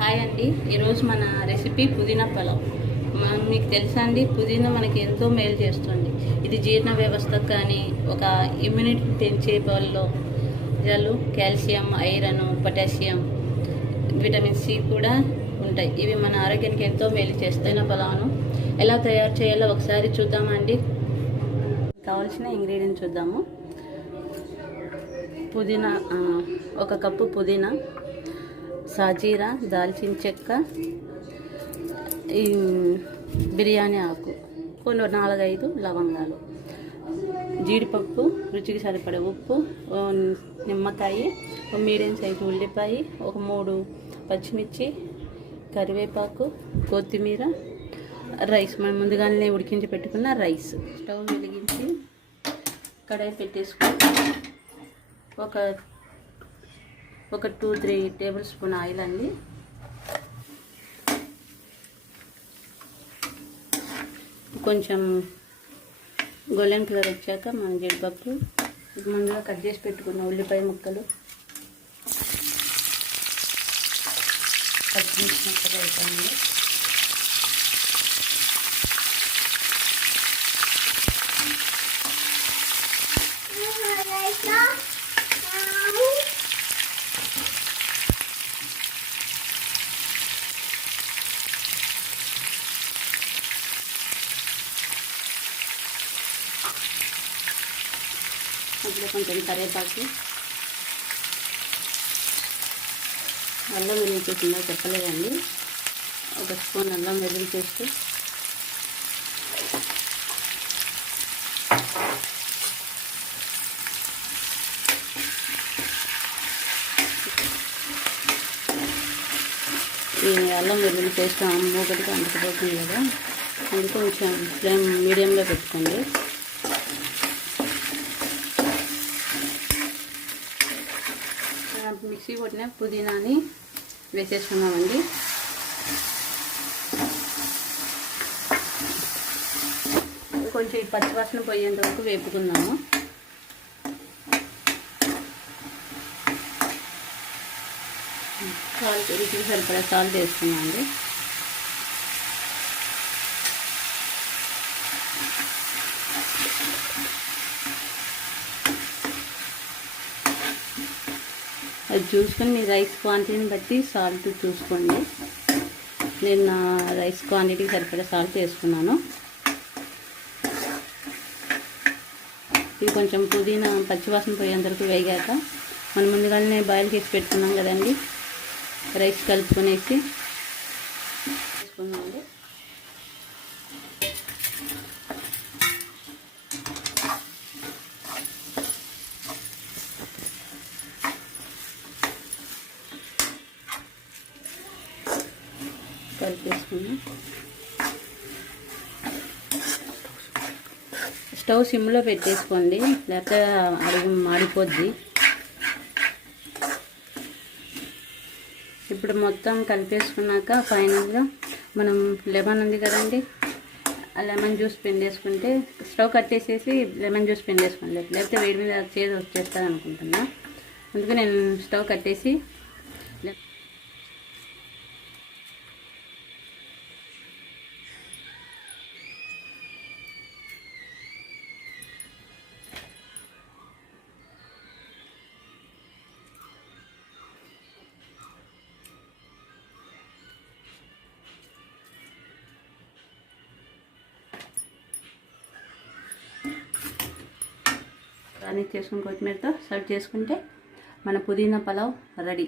Hi అండి, ఈరోజు మన రెసిపీ పుదీనా పలావ్. మీకు తెలుసా అండి, పుదీనా మనకి ఎంతో మేలు చేస్తుంది. ఇది జీర్ణ వ్యవస్థకు కానీ ఒక ఇమ్యూనిటీ పెంచే బౌల్లో జలు calcium, iron, potassium, vitamin C కూడా ఉంటాయి. ఇవి మన ఆరోగ్యానికి ఎంతో మేలు చేస్తాయి. పుదీనా పలావ్ను ఎలా తయారు చేయాలో ఒకసారి చూద్దామండి. కావాల్సిన ఇంగ్రీడియంట్స్ చూద్దాము. పుదీనా, 1 కప్పు పుదీనా, సాజీరా, దాల్చిన చెక్క, బిర్యానీ ఆకు, కొన్ని 4-5 లవంగాలు, జీడిపప్పు, రుచికి సరిపడే ఉప్పు, నిమ్మకాయ, మీడియం సైజు ఉల్లిపాయ, 3 పచ్చిమిర్చి, కరివేపాకు, కొత్తిమీర, రైస్, మనం ముందుగానే ఉడికించి పెట్టుకున్న రైస్. స్టవ్ వెలిగించి కడాయి పెట్టేసుకొని ఒక 2-3 టేబుల్ స్పూన్ ఆయిల్ అండి. కొంచెం గోల్డెన్ కలర్ వచ్చాక మన జీడిపప్పు, ముందుగా కట్ చేసి పెట్టుకున్న ఉల్లిపాయ ముక్కలు, పచ్చిమిర్చి ముక్కలు అవుతాయండి. అందులో కొంచెం కరివేపాకు, అల్లం వెల్లుల్లి పేస్ట్ ఉందా చెప్పలేదండి, 1 స్పూన్ అల్లం వెల్లుల్లి పేస్ట్, ఈ అల్లం వెల్లుల్లి పేస్ట్ మూగడిగా అంటుకుపోతుంది కదా, అందుకు కొంచెం ఫ్లేమ్ మీడియంలో పెట్టుకోండి. మిక్సీ కొట్టిన పుదీనాని వేసేసుకున్నామండి. కొంచెం పచ్చివాసన పోయేంత వరకు వేపుకున్నాము. సాల్ట్, రుచికి సరిపడా సాల్ట్ వేసుకున్నామండి. అది చూసుకొని మీ రైస్ క్వాంటిటీని బట్టి సాల్ట్ చూసుకోండి. నేను నా రైస్ క్వాంటిటీకి సరిపడా సాల్ట్ వేసుకున్నాను. ఇది కొంచెం పుదీనా పచ్చివాసన పోయేంత వరకు వేగాక మనం ముందుగానే బాయిల్ చేసి పెట్టుకున్నాం కదండి, రైస్ కలుపుకొనేసి వేసుకున్నామండి. కలిపేసుకున్నాం. స్టవ్ సిమ్లో పెట్టేసుకోండి, లేకపోతే అడుగు మాడిపోద్ది. ఇప్పుడు మొత్తం కలిపేసుకున్నాక ఫైనల్గా మనం లెమన్ ఉంది కదండి, ఆ లెమన్ జ్యూస్ పిండేసుకుంటే, స్టవ్ కట్టేసేసి లెమన్ జ్యూస్ పిండేసుకోండి, లేకపోతే వేడి మీద చేదు వచ్చేస్తుంది అనుకుంటున్నా. అందుకే నేను స్టవ్ కట్టేసి గార్నిష్ చేసుకుని కొత్తిమీరతో సర్వ్ చేసుకుంటే మన పుదీనా పలావ్ రెడీ.